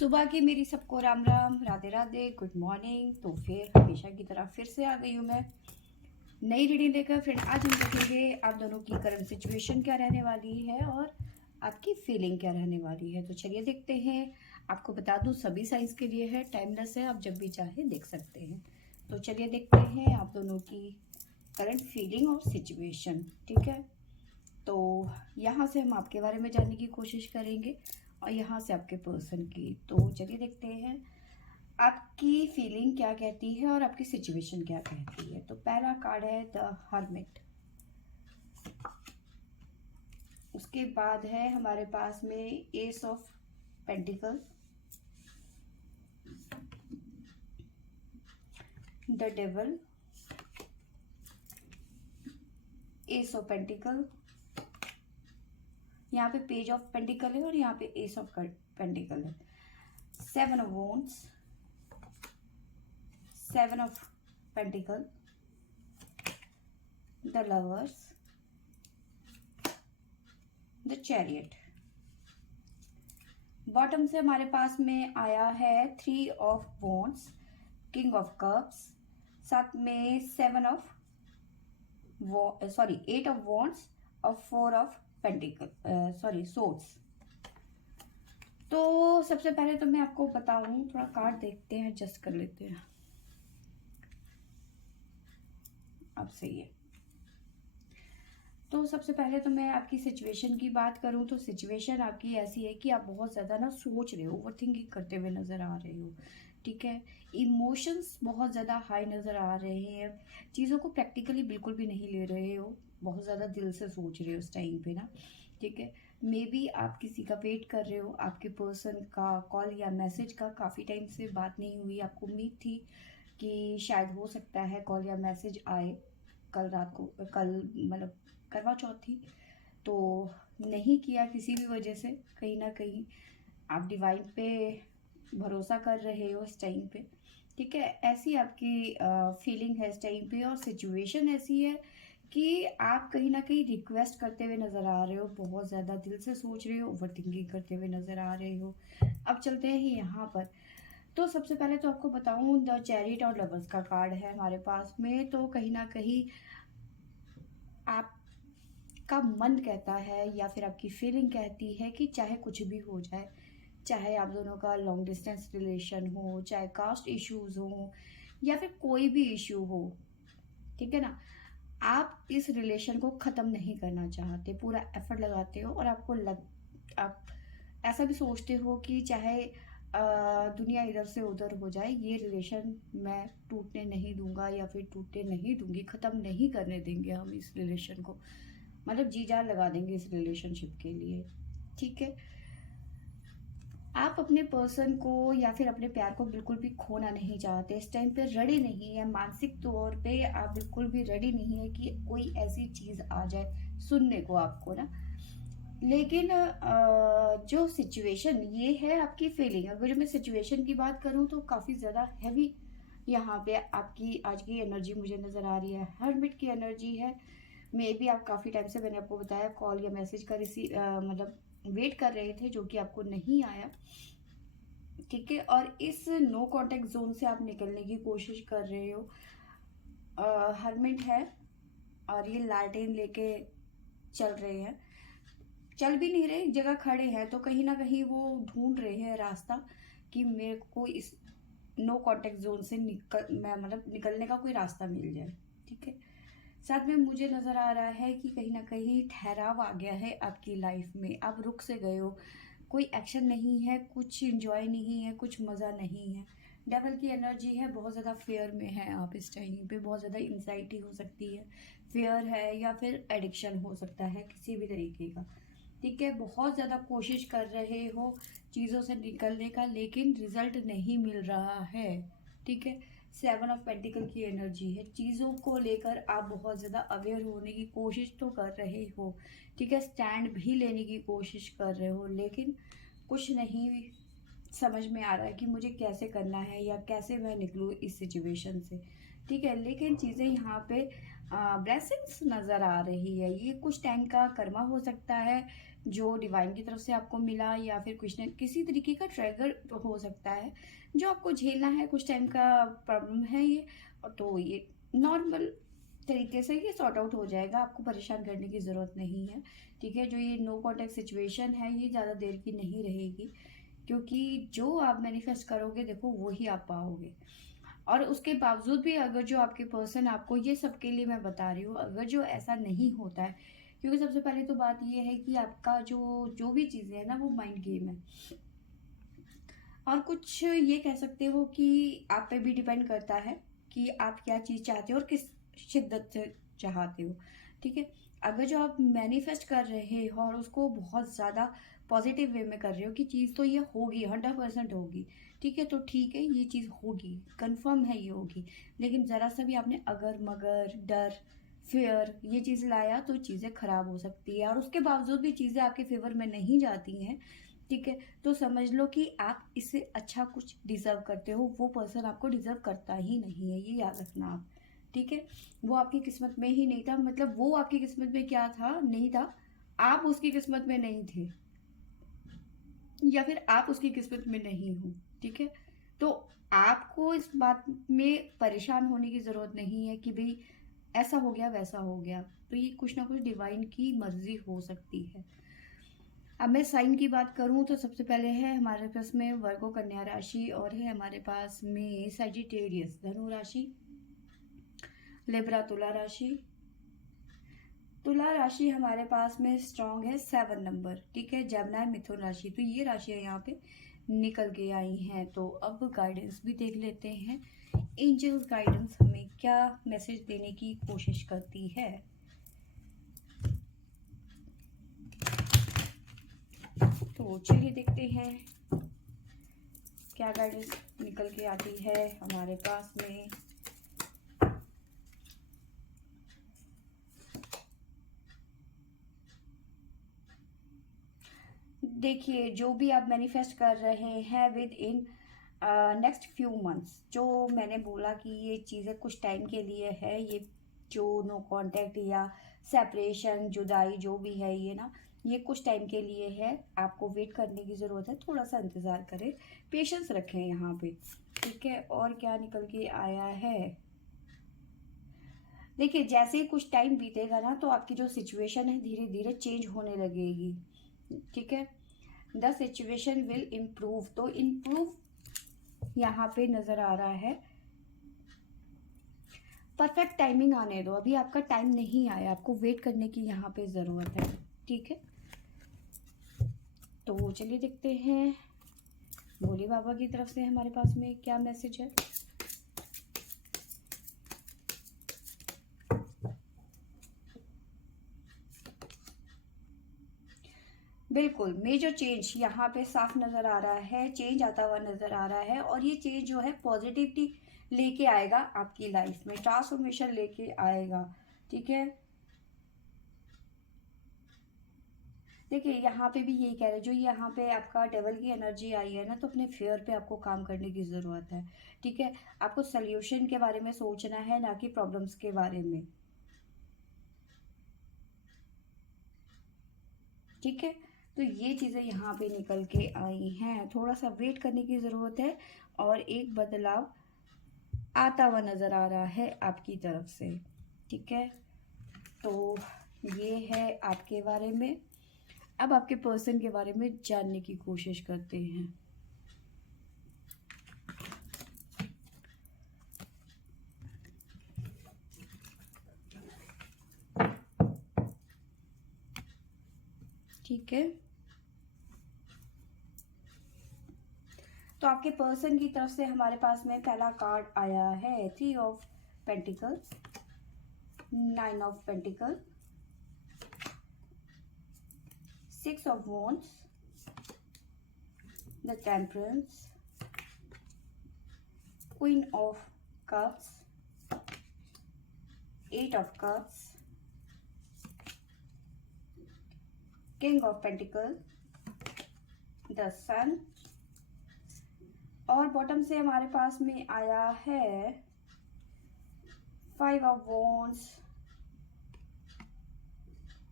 सुबह की मेरी सबको राम राम, राधे राधे, गुड मॉर्निंग। तो फिर हमेशा की तरह फिर से आ गई हूँ मैं नई रीडिंग लेकर। फ्रेंड, आज हम देखेंगे आप दोनों की करंट सिचुएशन क्या रहने वाली है और आपकी फीलिंग क्या रहने वाली है। तो चलिए देखते हैं। आपको बता दूं सभी साइंस के लिए है, टाइमलेस है, आप जब भी चाहे देख सकते हैं। तो चलिए देखते हैं आप दोनों की करंट फीलिंग और सिचुएशन। ठीक है, तो यहाँ से हम आपके बारे में जानने की कोशिश करेंगे और यहाँ से आपके पर्सन की। तो चलिए देखते हैं आपकी फीलिंग क्या कहती है और आपकी सिचुएशन क्या कहती है। तो पहला कार्ड है द हर्मिट। उसके बाद है हमारे पास में ace of pentacle, the devil, ace of pentacle, यहाँ पे पेज ऑफ पेंटिकल है और यहाँ पे एस ऑफ पेंटिकल है, seven of wands, seven of pentacle, the lovers, the chariot. Bottom से हमारे पास में आया है three of wands, king of cups, साथ में seven of eight of wands और फोर ऑफ पेंटिकल सोर्ड्स। तो सबसे पहले तो मैं आपको बताऊं, थोड़ा कार्ड देखते हैं, एडजस्ट कर लेते हैं। अब सही है। तो सबसे पहले तो मैं आपकी सिचुएशन की बात करूं तो सिचुएशन आपकी ऐसी है कि आप बहुत ज़्यादा ना सोच रहे हो, ओवर थिंकिंग करते हुए नज़र आ रहे हो। ठीक है, इमोशंस बहुत ज़्यादा हाई नज़र आ रहे हैं, चीज़ों को प्रैक्टिकली बिल्कुल भी नहीं ले रहे हो, बहुत ज़्यादा दिल से सोच रहे हो उस टाइम पे ना। ठीक है, मे बी आप किसी का वेट कर रहे हो, आपके पर्सन का कॉल या मैसेज का। काफ़ी टाइम से बात नहीं हुई, आपको उम्मीद थी कि शायद हो सकता है कॉल या मैसेज आए कल रात को, कल मतलब करवा चौथ थी, तो नहीं किया किसी भी वजह से। कहीं ना कहीं आप डिवाइन पे भरोसा कर रहे हो इस टाइम पे। ठीक है, ऐसी आपकी फीलिंग है इस टाइम पे और सिचुएशन ऐसी है कि आप कहीं ना कहीं रिक्वेस्ट करते हुए नज़र आ रहे हो, बहुत ज़्यादा दिल से सोच रहे हो, ओवर थिंकिंग करते हुए नज़र आ रहे हो। अब चलते हैं यहाँ पर। तो सबसे पहले तो आपको बताऊं, द चैरिट और लवर्स का कार्ड है हमारे पास में। तो कहीं ना कहीं आपका मन कहता है या फिर आपकी फीलिंग कहती है कि चाहे कुछ भी हो जाए, चाहे आप दोनों का लॉन्ग डिस्टेंस रिलेशन हो, चाहे कास्ट इश्यूज हो या फिर कोई भी इश्यू हो, ठीक है ना, आप इस रिलेशन को ख़त्म नहीं करना चाहते, पूरा एफर्ट लगाते हो और आप ऐसा भी सोचते हो कि चाहे दुनिया इधर से उधर हो जाए, ये रिलेशन मैं टूटने नहीं दूंगा या फिर टूटने नहीं दूंगी, ख़त्म नहीं करने देंगे हम इस रिलेशन को, मतलब जी जान लगा देंगे इस रिलेशनशिप के लिए। ठीक है, आप अपने पर्सन को या फिर अपने प्यार को बिल्कुल भी खोना नहीं चाहते, इस टाइम पे रेडी नहीं है, मानसिक तौर पे आप बिल्कुल भी रेडी नहीं है कि कोई ऐसी चीज़ आ जाए सुनने को आपको ना। लेकिन जो सिचुएशन ये है आपकी फीलिंग, अगर मैं सिचुएशन की बात करूं तो काफ़ी ज़्यादा हैवी यहाँ पे आपकी आज की एनर्जी मुझे नज़र आ रही है, हर्मिट की एनर्जी है। मे बी आप काफ़ी टाइम से, मैंने आपको बताया, कॉल या मैसेज का मतलब वेट कर रहे थे जो कि आपको नहीं आया। ठीक है, और इस नो कांटेक्ट जोन से आप निकलने की कोशिश कर रहे हो। हर्मिट है और ये लालटेन लेके चल रहे हैं, चल भी नहीं रहे, एक जगह खड़े हैं, तो कहीं ना कहीं वो ढूंढ रहे हैं रास्ता कि मेरे को इस नो कांटेक्ट जोन से निकलने का कोई रास्ता मिल जाए। ठीक है, साथ में मुझे नज़र आ रहा है कि कहीं ना कहीं ठहराव आ गया है आपकी लाइफ में, आप रुक से गए हो, कोई एक्शन नहीं है, कुछ इंजॉय नहीं है, कुछ मज़ा नहीं है। डेवल की एनर्जी है, बहुत ज़्यादा फेयर में है आप इस टाइम पे, बहुत ज़्यादा इंसाइटी हो सकती है, फेयर है या फिर एडिक्शन हो सकता है किसी भी तरीके का। ठीक है, बहुत ज़्यादा कोशिश कर रहे हो चीज़ों से निकलने का, लेकिन रिजल्ट नहीं मिल रहा है। ठीक है, सेवन ऑफ पेंटिकल की एनर्जी है, चीज़ों को लेकर आप बहुत ज़्यादा अवेयर होने की कोशिश तो कर रहे हो। ठीक है, स्टैंड भी लेने की कोशिश कर रहे हो, लेकिन कुछ नहीं समझ में आ रहा है कि मुझे कैसे करना है या कैसे मैं निकलूँ इस सिचुएशन से। ठीक है, लेकिन चीज़ें यहाँ पे ब्लेसिंग्स नज़र आ रही है, ये कुछ टाइम का कर्मा हो सकता है, जो डिवाइन की तरफ से आपको मिला, या फिर कुछ न किसी तरीके का ट्रिगर हो सकता है जो आपको झेलना है। कुछ टाइम का प्रॉब्लम है ये, तो ये नॉर्मल तरीके से ये सॉर्ट आउट हो जाएगा, आपको परेशान करने की ज़रूरत नहीं है। ठीक है, जो ये नो कॉन्टैक्ट सिचुएशन है ये ज़्यादा देर की नहीं रहेगी, क्योंकि जो आप मैनिफेस्ट करोगे देखो वही आप पाओगे। और उसके बावजूद भी अगर जो आपके पर्सन आपको, ये सबके लिए मैं बता रही हूँ, अगर जो ऐसा नहीं होता है, क्योंकि सबसे पहले तो बात ये है कि आपका जो जो भी चीज़ें हैं ना वो माइंड गेम है। और कुछ ये कह सकते हो कि आप पे भी डिपेंड करता है कि आप क्या चीज़ चाहते हो और किस शिद्दत से चाहते हो। ठीक है, अगर जो आप मैनिफेस्ट कर रहे हो और उसको बहुत ज़्यादा पॉजिटिव वे में कर रहे हो कि चीज़ तो ये होगी, 100% होगी, ठीक है, तो ठीक है, ये चीज़ होगी, कंफर्म है ये होगी। लेकिन ज़रा सा भी आपने अगर मगर, डर, फियर ये चीज़ लाया तो चीज़ें खराब हो सकती है, और उसके बावजूद भी चीज़ें आपके फेवर में नहीं जाती हैं। ठीक है, तो समझ लो कि आप इससे अच्छा कुछ डिजर्व करते हो, वो पर्सन आपको डिजर्व करता ही नहीं है, ये याद रखना आप। ठीक है, वो आपकी किस्मत में ही नहीं था, मतलब वो आपकी किस्मत में क्या था, नहीं था, आप उसकी किस्मत में नहीं थे, या फिर आप उसकी किस्मत में नहीं हो। ठीक है, तो आपको इस बात में परेशान होने की ज़रूरत नहीं है कि भाई ऐसा हो गया वैसा हो गया, तो ये कुछ ना कुछ डिवाइन की मर्जी हो सकती है। अब मैं साइन की बात करूं तो सबसे पहले है हमारे पास में वर्गो कन्या राशि, और है हमारे पास में सजिटेरियस धनु राशि, लिब्रा तुला राशि। तुला राशि हमारे पास में स्ट्रांग है 7 नंबर। ठीक है, जमना मिथुन राशि, तो ये राशियां यहाँ पे निकल के आई हैं। तो अब गाइडेंस भी देख लेते हैं, एंजल्स गाइडेंस हमें क्या मैसेज देने की कोशिश करती है। तो चलिए देखते हैं क्या गाइडेंस निकल के आती है हमारे पास में। देखिए, जो भी आप मैनिफेस्ट कर रहे हैं with in next few months, जो मैंने बोला कि ये चीज़ें कुछ टाइम के लिए है, ये जो नो कांटेक्ट या सेपरेशन, जुदाई जो भी है ये ना, ये कुछ टाइम के लिए है, आपको वेट करने की ज़रूरत है, थोड़ा सा इंतज़ार करें, पेशेंस रखें यहाँ पे। ठीक है, और क्या निकल के आया है, देखिए जैसे ही कुछ टाइम बीतेगा ना तो आपकी जो सिचुएशन है धीरे धीरे चेंज होने लगेगी। ठीक है, द सिचुएशन विल इम्प्रूव, तो इम्प्रूव यहाँ पे नजर आ रहा है। परफेक्ट टाइमिंग आने दो, अभी आपका टाइम नहीं आया, आपको वेट करने की यहाँ पे ज़रूरत है। ठीक है, तो चलिए देखते हैं भोले बाबा की तरफ से हमारे पास में क्या मैसेज है। बिल्कुल, मेजर चेंज यहाँ पे साफ नजर आ रहा है, चेंज आता हुआ नजर आ रहा है, और ये चेंज जो है पॉजिटिविटी लेके आएगा आपकी लाइफ में, ट्रांसफॉर्मेशन लेके आएगा। ठीक है, देखिए यहाँ पे भी यही कह रहे हैं, जो यहाँ पे आपका डेवल की एनर्जी आई है ना, तो अपने फेयर पे आपको काम करने की ज़रूरत है। ठीक है, आपको सल्यूशन के बारे में सोचना है, ना कि प्रॉब्लम्स के बारे में। ठीक है, तो ये चीज़ें यहाँ पे निकल के आई हैं, थोड़ा सा वेट करने की ज़रूरत है, और एक बदलाव आता हुआ नज़र आ रहा है आपकी तरफ से। ठीक है, तो ये है आपके बारे में। अब आपके पर्सन के बारे में जानने की कोशिश करते हैं। ठीक है, तो आपके पर्सन की तरफ से हमारे पास में पहला कार्ड आया है 3 of pentacles, 9 of pentacle, 6 of wands, the temperance, queen of cups, 8 of cups, king of pentacle, the sun, और बॉटम से हमारे पास में आया है 5 ऑफ वॉन्ड्स,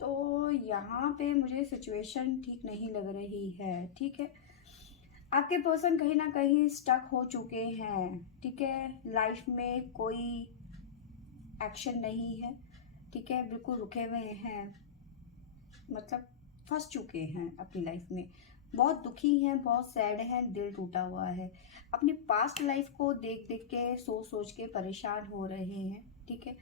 तो यहाँ पे मुझे सिचुएशन ठीक नहीं लग रही है, ठीक है। आपके पर्सन कहीं ना कहीं स्टक हो चुके हैं, ठीक है। लाइफ में कोई एक्शन नहीं है, ठीक है, बिल्कुल रुके हुए हैं, मतलब फंस चुके हैं अपनी लाइफ में, बहुत दुखी हैं, बहुत सैड हैं, दिल टूटा हुआ है, अपनी पास्ट लाइफ को देख देख के सोच सोच के परेशान हो रहे हैं, ठीक है।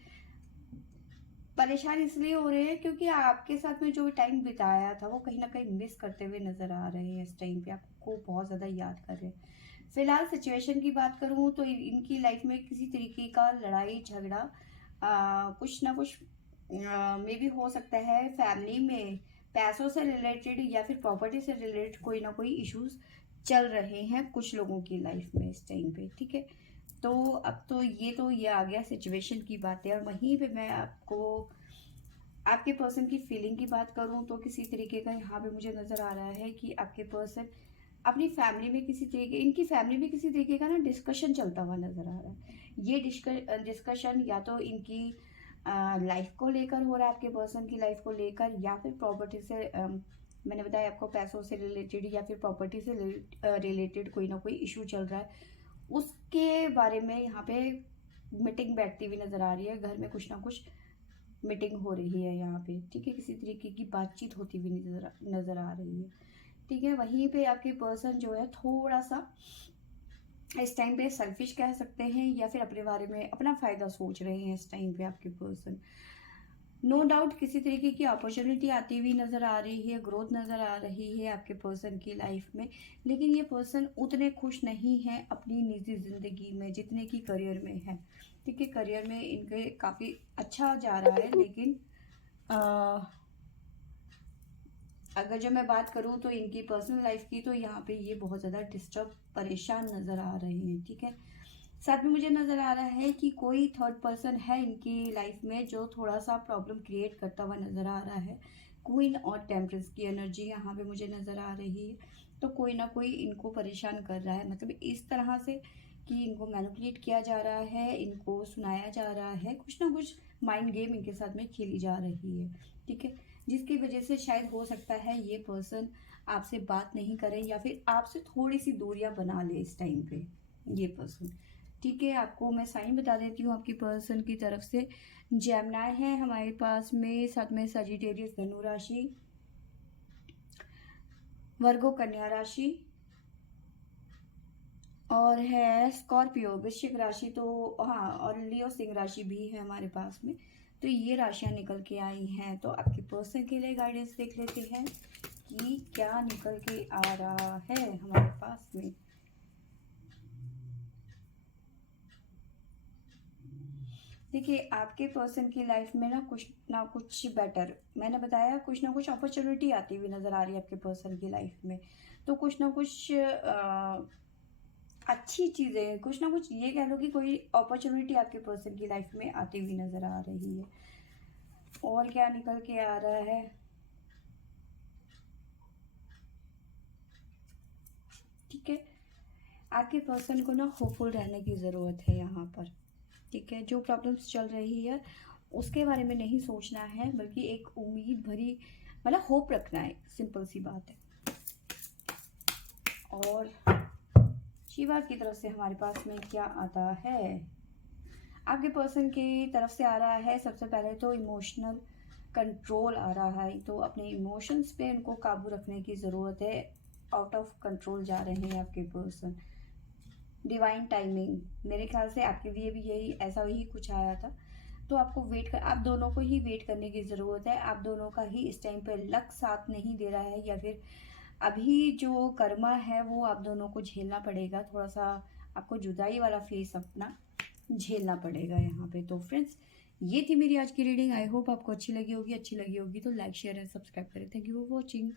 परेशान इसलिए हो रहे हैं क्योंकि आपके साथ में जो टाइम बिताया था वो कहीं ना कहीं मिस करते हुए नजर आ रहे हैं, इस टाइम पे आपको बहुत ज़्यादा याद कर रहे हैं। फिलहाल सिचुएशन की बात करूँ तो इनकी लाइफ में किसी तरीके का लड़ाई झगड़ा कुछ ना कुछ मे भी हो सकता है, फैमिली में पैसों से रिलेटेड या फिर प्रॉपर्टी से रिलेटेड कोई ना कोई इश्यूज चल रहे हैं कुछ लोगों की लाइफ में इस टाइम पे, ठीक है। तो अब तो ये आ गया सिचुएशन की बात है, और वहीं पे मैं आपको आपके पर्सन की फीलिंग की बात करूं तो किसी तरीके का यहाँ पे मुझे नज़र आ रहा है कि आपके पर्सन अपनी फैमिली में किसी तरीके इनकी फैमिली में किसी तरीके का ना डिस्कशन चलता हुआ नज़र आ रहा है। ये डिस्कशन या तो इनकी लाइफ को लेकर हो रहा है, आपके पर्सन की लाइफ को लेकर, या फिर प्रॉपर्टी से मैंने बताया आपको पैसों से रिलेटेड या फिर प्रॉपर्टी से रिलेटेड कोई ना कोई इशू चल रहा है, उसके बारे में यहाँ पे मीटिंग बैठती हुई नज़र आ रही है। घर में कुछ ना कुछ मीटिंग हो रही है यहाँ पे, ठीक है, किसी तरीके की बातचीत होती हुई नज़र आ रही है, ठीक है। वहीं पे आपके पर्सन जो है थोड़ा सा इस टाइम पे सेल्फिश कह सकते हैं, या फिर अपने बारे में अपना फ़ायदा सोच रहे हैं इस टाइम पे आपके पर्सन। नो डाउट किसी तरीके की अपॉर्चुनिटी आती हुई नज़र आ रही है, ग्रोथ नज़र आ रही है आपके पर्सन की लाइफ में, लेकिन ये पर्सन उतने खुश नहीं है अपनी निजी ज़िंदगी में जितने की करियर में है, ठीक है। करियर में इनके काफ़ी अच्छा जा रहा है, लेकिन अगर जो मैं बात करूँ तो इनकी पर्सनल लाइफ की, तो यहाँ पे ये बहुत ज़्यादा डिस्टर्ब परेशान नज़र आ रहे हैं, ठीक है। साथ में मुझे नज़र आ रहा है कि कोई थर्ड पर्सन है इनकी लाइफ में जो थोड़ा सा प्रॉब्लम क्रिएट करता हुआ नज़र आ रहा है। क्वीन और टेम्परेंस की एनर्जी यहाँ पे मुझे नज़र आ रही है। तो कोई ना कोई इनको परेशान कर रहा है, मतलब इस तरह से कि इनको मैनिपुलेट किया जा रहा है, इनको सुनाया जा रहा है, कुछ ना कुछ माइंड गेम इनके साथ में खेली जा रही है, ठीक है। जिसकी वजह से शायद हो सकता है ये पर्सन आपसे बात नहीं करे या फिर आपसे थोड़ी सी दूरियां बना ले इस टाइम पे ये पर्सन, ठीक है। आपको मैं साइन बता देती हूँ आपकी पर्सन की तरफ से। जेमिनी है हमारे पास में, साथ में सजिटेरियस धनु राशि, वर्गो कन्या राशि, और है स्कॉर्पियो वृश्चिक राशि, तो हाँ, और लियो सिंह राशि भी है हमारे पास में। तो ये राशियां निकल के आई हैं, तो आपके पर्सन के लिए गाइडेंस देख लेते हैं कि क्या निकल के आ रहा है हमारे पास में। देखिए आपके पर्सन की लाइफ में ना कुछ बेटर, मैंने बताया कुछ ना कुछ अपॉर्चुनिटी आती हुई नज़र आ रही है आपके पर्सन की लाइफ में। तो कुछ ना कुछ अच्छी चीज़ें, कुछ ना कुछ ये कह लो कि कोई अपॉर्चुनिटी आपके पर्सन की लाइफ में आती हुई नज़र आ रही है। और क्या निकल के आ रहा है, ठीक है। आपके पर्सन को ना होपफुल रहने की ज़रूरत है यहाँ पर, ठीक है। जो प्रॉब्लम्स चल रही है उसके बारे में नहीं सोचना है, बल्कि एक उम्मीद भरी, मतलब होप रखना है, सिंपल सी बात है। और शिवा की तरफ से हमारे पास में क्या आता है, आपके पर्सन की तरफ से आ रहा है सबसे पहले तो इमोशनल कंट्रोल आ रहा है। तो अपने इमोशंस पे उनको काबू रखने की ज़रूरत है, आउट ऑफ कंट्रोल जा रहे हैं आपके पर्सन। डिवाइन टाइमिंग, मेरे ख्याल से आपके लिए भी यही ऐसा ही कुछ आया था। तो आपको आप दोनों को ही वेट करने की ज़रूरत है। आप दोनों का ही इस टाइम पे लक साथ नहीं दे रहा है, या फिर अभी जो कर्मा है वो आप दोनों को झेलना पड़ेगा, थोड़ा सा आपको जुदाई वाला फेस अपना झेलना पड़ेगा यहाँ पे। तो फ्रेंड्स, ये थी मेरी आज की रीडिंग। आई होप आपको अच्छी लगी होगी तो लाइक शेयर एंड सब्सक्राइब करें। Thank you for watching.